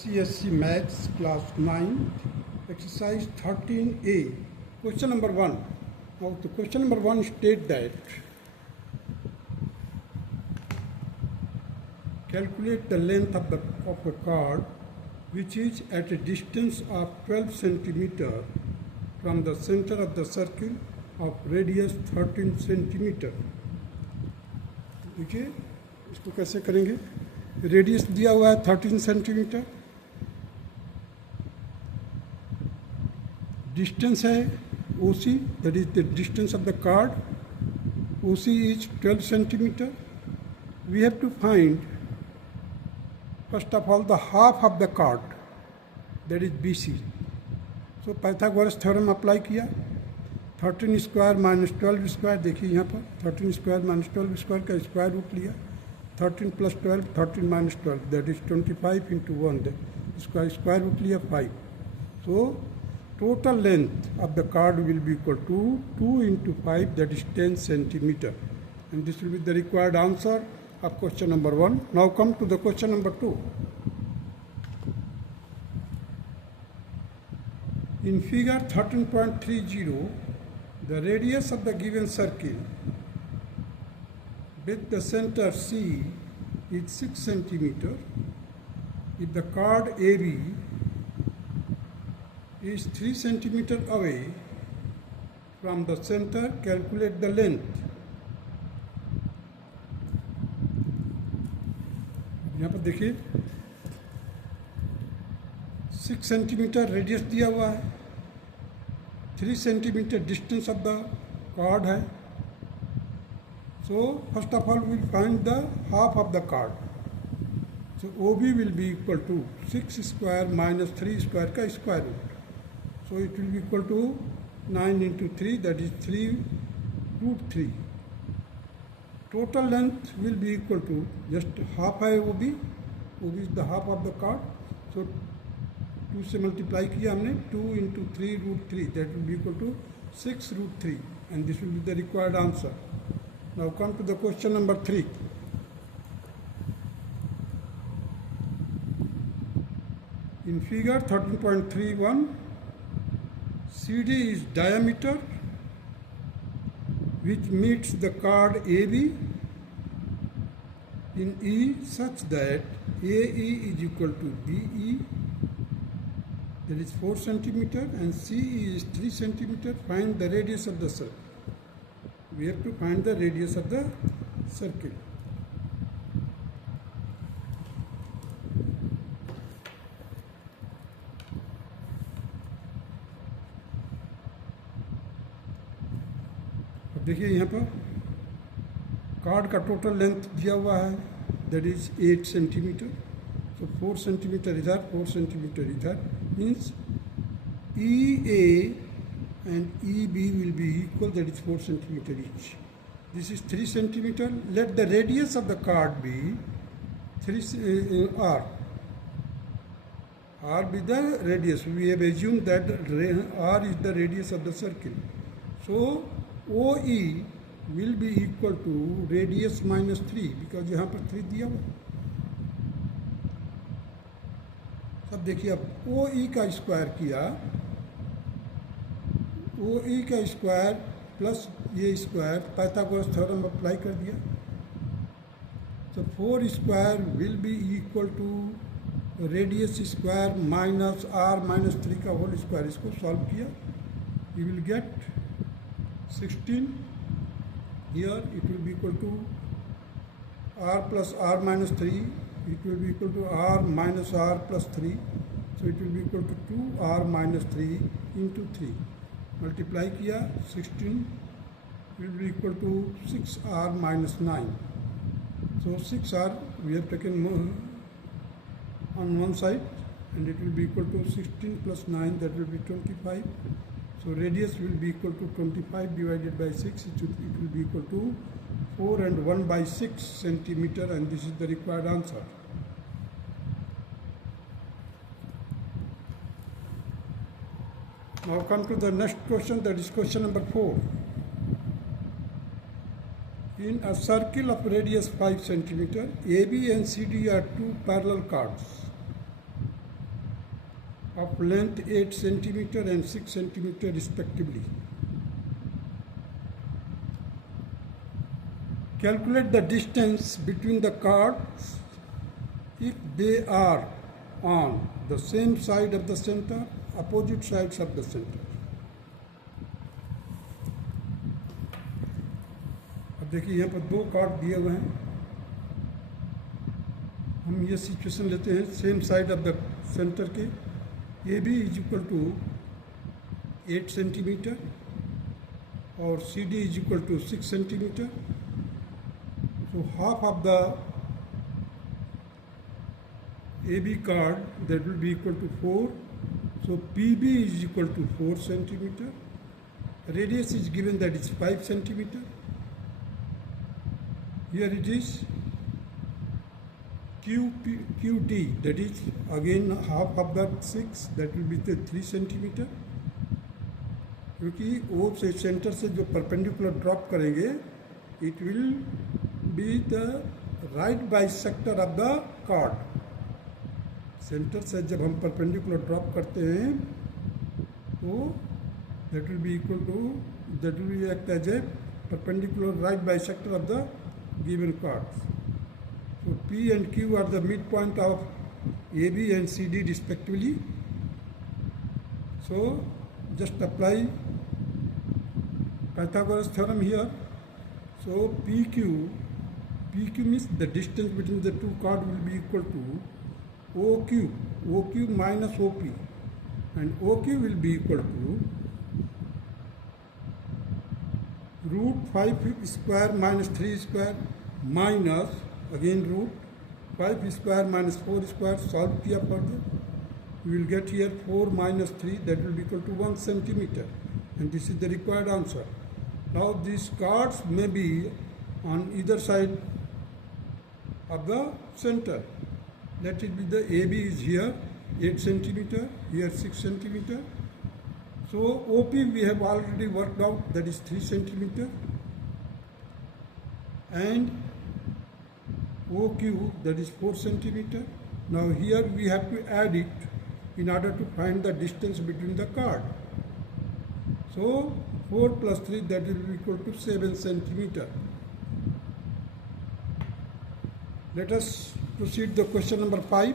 CSC Maths Class 9, Exercise 13A. Question number 1. Now the question number 1 states that calculate the length of a card which is at a distance of 12 centimeter from the center of the circle of radius 13 centimeter. देखिए इसको कैसे करेंगे. Radius दिया हुआ है 13 centimetre, distance है OC, that is the distance of the card. OC is 12 centimeter. We have to find first of all the half of the card, that is BC. So Pythagoras theorem apply किया. 13 square minus 12 square, देखिए यहाँ पर 13 square minus 12 square का square root लिया. 13 plus 12, 13 minus 12, that is 25 into 1, इसका square root लिया 5. सो total length of the card will be equal to 2 into 5, that is 10 centimeter. And this will be the required answer of question number 1. Now come to the question number 2. In figure 13.30, the radius of the given circle with the center C is 6 centimeter. If the card AB is 3 centimeter away from the center, calculate the length. यहाँ पर देखिए 6 centimetre radius दिया हुआ है, 3 centimetre distance of the card है. So first of all we will find the half of the card. So OB will be equal to 6 square minus 3 square का square root. So it will be equal to 9 into 3, that is 3 root 3. Total length will be equal to just half है OB. OB is the half of the card. So 2 से multiply किया हमने, 2 into 3 root 3, that will be equal to 6 root 3, and this will be the required answer. Now come to the question number 3. In figure 13.31, CD is diameter which meets the card AB in E such that AE is equal to BE, that is 4 centimeter, and CE is 3 centimeter. Find the radius of the circle. We have to find the radius of the circle. देखिए यहाँ पर card का total length दिया हुआ है, that is 8 centimetre. So 4 centimetre इधर, 4 centimetre इधर, means EA and EB will be equal, that is 4 centimeter each. This is 3 centimeter. Let the radius of the card be 3 R. R be the radius. We have assumed that R is the radius of the circle. So OE will be equal to radius minus 3, because यहाँ पर 3 दिया हुआ. अब देखिए अब OE का square किया, OE का स्क्वायर प्लस ये स्क्वायर, पाइथागोरस थ्योरम अप्लाई कर दिया. तो 4 square will be equal to radius square minus R minus 3 का होल स्क्वायर. इसको सॉल्व किया, you will get 16. Here it will be equal to R plus R minus 3. It will be equal to R minus R plus 3. So it will be equal to 2R minus 3 into 3. Multiply किया, 16 will be equal to 6R minus 9. So 6R we have taken on one side, and it will be equal to 16 plus 9, that will be 25. So radius will be equal to 25 divided by 6. It will be equal to 4 and 1 by 6 centimeter, and this is the required answer. Now come to the next question, that is question number 4. In a circle of radius 5 centimeter, AB and CD are two parallel cards. of length 8 centimeter and 6 centimeter respectively. Calculate the distance between the cards if they are on the same side of the center, opposite sides of the center. अब देखिए यहाँ पर दो card दिए हुए हैं. हम ये सिचुएशन लेते हैं same side of the centre के. A B is equal to 8 centimetre और C D is equal to 6 centimetre. So half of the AB card, that will be equal to 4. So PB is equal to 4 centimeter. Radius is given, that is 5 centimeter. Here it is QD, that is again half of the 6, that will be the 3 centimeter. क्योंकि O से centre से जो perpendicular drop करेंगे, it will be the right bisector of the chord. Centre से जब हम perpendicular drop करते हैं तो that will be equal to, that will be act as a perpendicular right bisector of the given chords. So P and Q are the midpoint of AB and CD respectively. So just apply Pythagoras theorem here. So PQ means the distance between the two chords will be equal to OQ minus OP, and OQ will be equal to root 5 square minus 3 square minus again root 5 square minus 4 square. Solve किया further, we will get here 4 minus 3, that will be equal to 1 centimeter, and this is the required answer. Now these chords may be on either side of the center. Let it be the AB is here 8 centimeter, here 6 centimeter. So OP we have already worked out, that is 3 centimeter, and OQ, that is 4 centimeter. Now here we have to add it in order to find the distance between the chord. So 4 plus 3, that will be equal to 7 centimeter. Let us proceed to question number 5.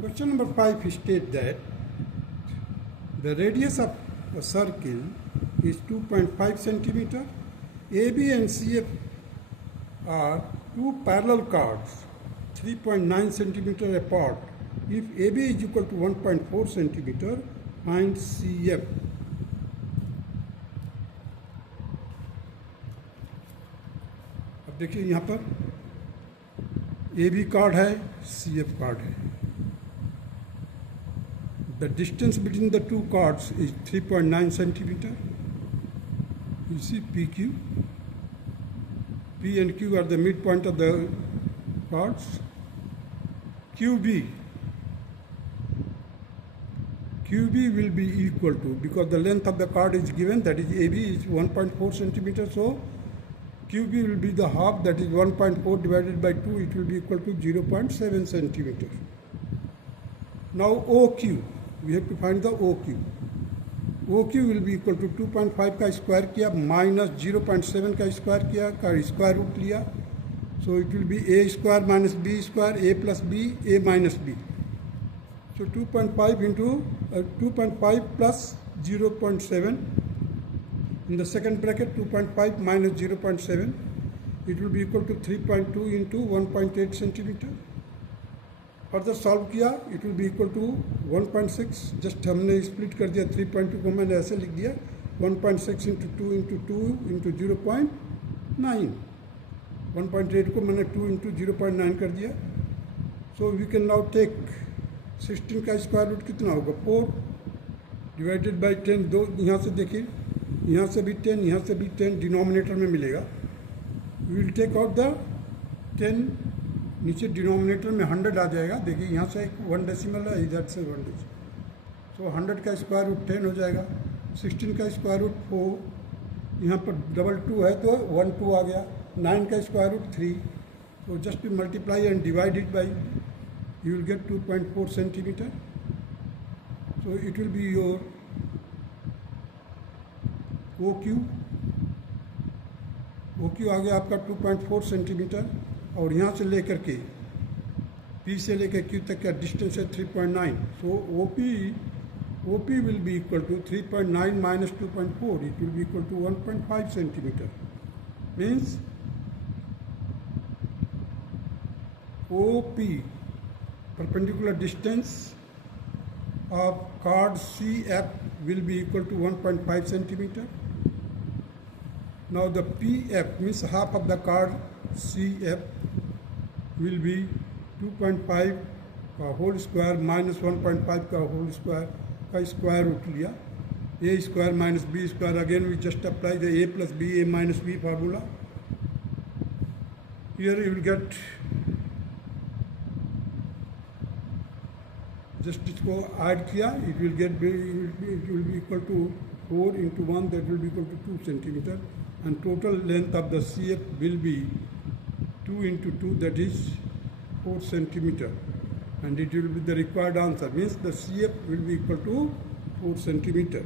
Question number 5 states that the radius of a circle is 2.5 centimeter. AB and CF are two parallel chords 3.9 centimeter apart. If AB is equal to 1.4 centimeter, find CF. अब देखिए यहाँ पर AB chord है, CF chord है. The distance between the two chords is 3.9 centimeter. You see PQ. P and Q are the midpoint of the chords. QB will be equal to, because the length of the chord is given, that is AB is 1.4 centimeter. So QB will be the half, that is 1.4 divided by 2, it will be equal to 0.7 centimeter. Now OQ. We have to find the OQ. OQ will be equal to 2.5 का square किया minus 0.7 का square किया, का square root लिया. So it will be a square minus b square, a plus b, a minus b. So 2.5 into 2.5 plus 0.7. In the second bracket, 2.5 minus 0.7. It will be equal to 3.2 into 1.8 centimeter. Further solve किया, it will be equal to 1.6. Just हमने split कर दिया, 3.2 को मैंने ऐसे लिख दिया, 1.6 into 2 into 2 into 0.9. 1.8 को मैंने 2 इंटू 0.9 कर दिया. So we can now take 16 का स्क्वायर रूट कितना होगा, 4 डिवाइडेड बाई 10, दो यहाँ से देखिए, यहाँ से भी 10, यहाँ से भी 10 डिनोमिनेटर में मिलेगा. We will take out the 10, नीचे डिनोमिनेटर में 100 आ जाएगा. देखिए यहाँ से 1 डेसिमल है, इधर से 1 डेसिमल. सो 100 का स्क्वायर रूट 10 हो जाएगा. 16 का स्क्वायर रूट 4, यहाँ पर डबल 2 है तो 1 2 आ गया. 9 का square root 3. So just to multiply and divide it by, you will get 2.4 centimeter. So it will be your OQ. OQ आ गया आपका 2.4 सेंटीमीटर. और यहाँ से लेकर के P से लेकर Q तक का डिस्टेंस है 3.9. So OP will be equal to 3.9 minus 2.4. It will be equal to 1.5 centimeter. Means OP, perpendicular distance of chord CF will be equal to 1.5 centimeter. Now the PF means half of the chord CF will be 2.5 का whole square minus 1.5 का whole square का square root लिया. A square minus B square. Again we just apply the A plus B, A minus B formula. Here you will get, just इसको add किया, it will be equal to 4 into 1, that will be equal to 2 centimeter, and total length of the CF will be 2 into 2, that is 4 centimeter, and it will be the required answer. Means the CF will be equal to 4 centimeter.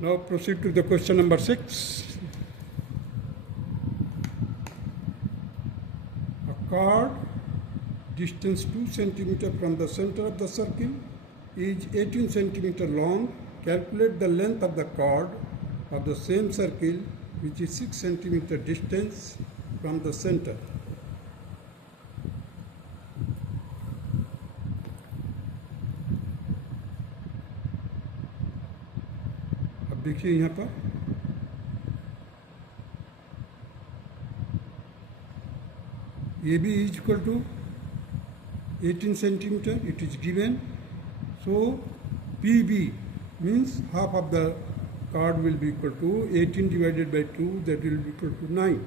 Now proceed to the question number 6. Chord distance 2 centimeter from the center of the circle is 18 centimeter long. Calculate the length of the chord of the same circle which is 6 centimeter distance from the center. अब देखिए यहाँ पर AB is equal to 18 centimeter, it is given. So PB means half of the chord will be equal to 18 divided by 2, that will be equal to 9.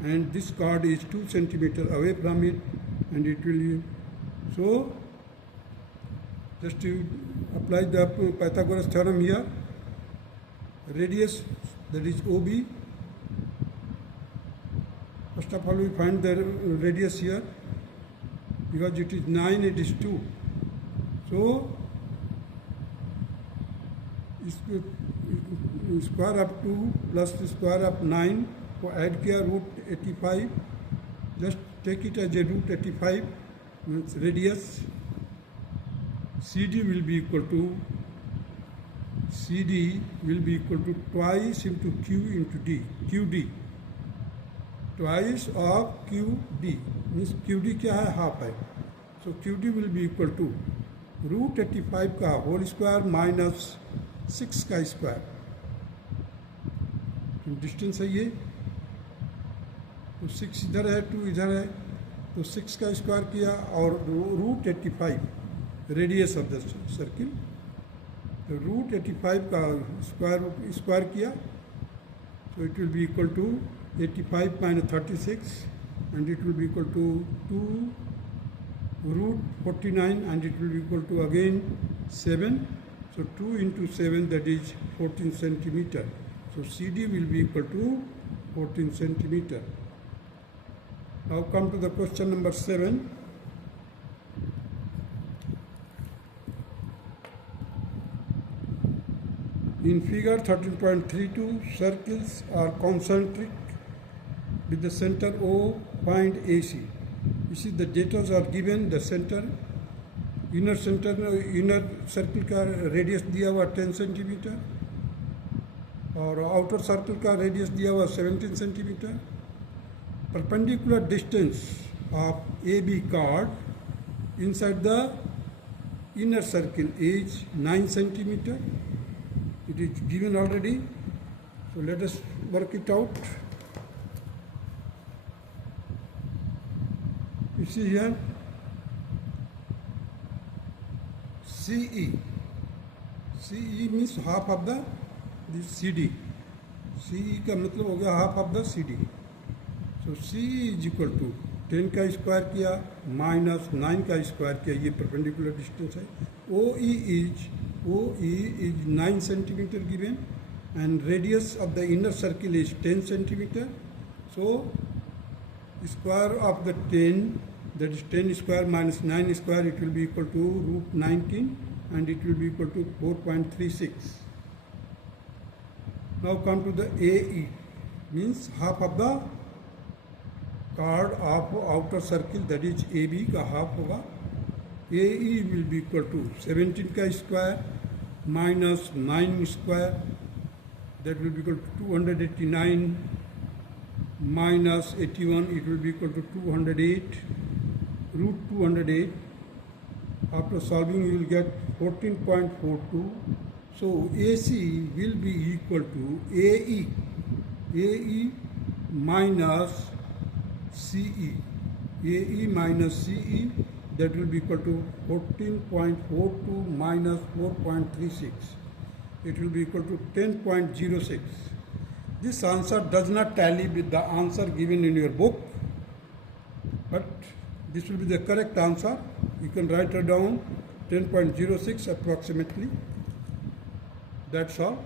And this chord is 2 centimeter away from it, and it will, so just to apply the Pythagoras theorem here. Radius, that is OB. First of all, we find the radius here, because it is 9, it is 2. So square of 2 plus the square of 9 को add किया root 85. Just take it as a root 85 means radius. CD will be equal to twice into Q into D, QD. Twice of QD means QD क्या है, half है. So QD will be equal to root 85 का whole square minus 6 का square. Distance है ये, तो 6 इधर है, 2 इधर है, तो 6 का स्क्वायर किया और root 85 radius of the circle. तो रूट 85 का स्क्वायर किया, so it will be equal to 85 minus 36, and it will be equal to 2 root 49, and it will be equal to again 7. So 2 into 7, that is 14 centimeter. So CD will be equal to 14 centimeter. Now come to the question number 7. In figure 13.32, circles are concentric with the center O, find AC. You see the data are given, the center, inner circle का radius दिया हुआ 10 centimetre और outer circle का radius दिया हुआ 17 centimetre. Perpendicular distance of AB chord inside the inner circle is 9 centimeter. It is given already, so let us work it out. You see here, CE. CE means half of the CD. CE का मतलब हो गया half of the CD. So CE is equal to 10 का square किया minus 9 का square किया, ये perpendicular distance है. OE is 9 centimeter given and radius of the inner circle is 10 centimeter. So square of the 10, that is 10 square minus 9 square, it will be equal to root 19 and it will be equal to 4.36. Now come to the AE, means half of the chord of outer circle, that is AB का half होगा. AE will be equal to 17 का square minus 9 square, that will be equal to 289 minus 81, it will be equal to 208, root 208. After solving you will get 14.42. So AC will be equal to AE minus CE. AE minus CE, that will be equal to 14.42 minus 4.36. It will be equal to 10.06. This answer does not tally with the answer given in your book, but this will be the correct answer. You can write it down, 10.06 approximately. That's all.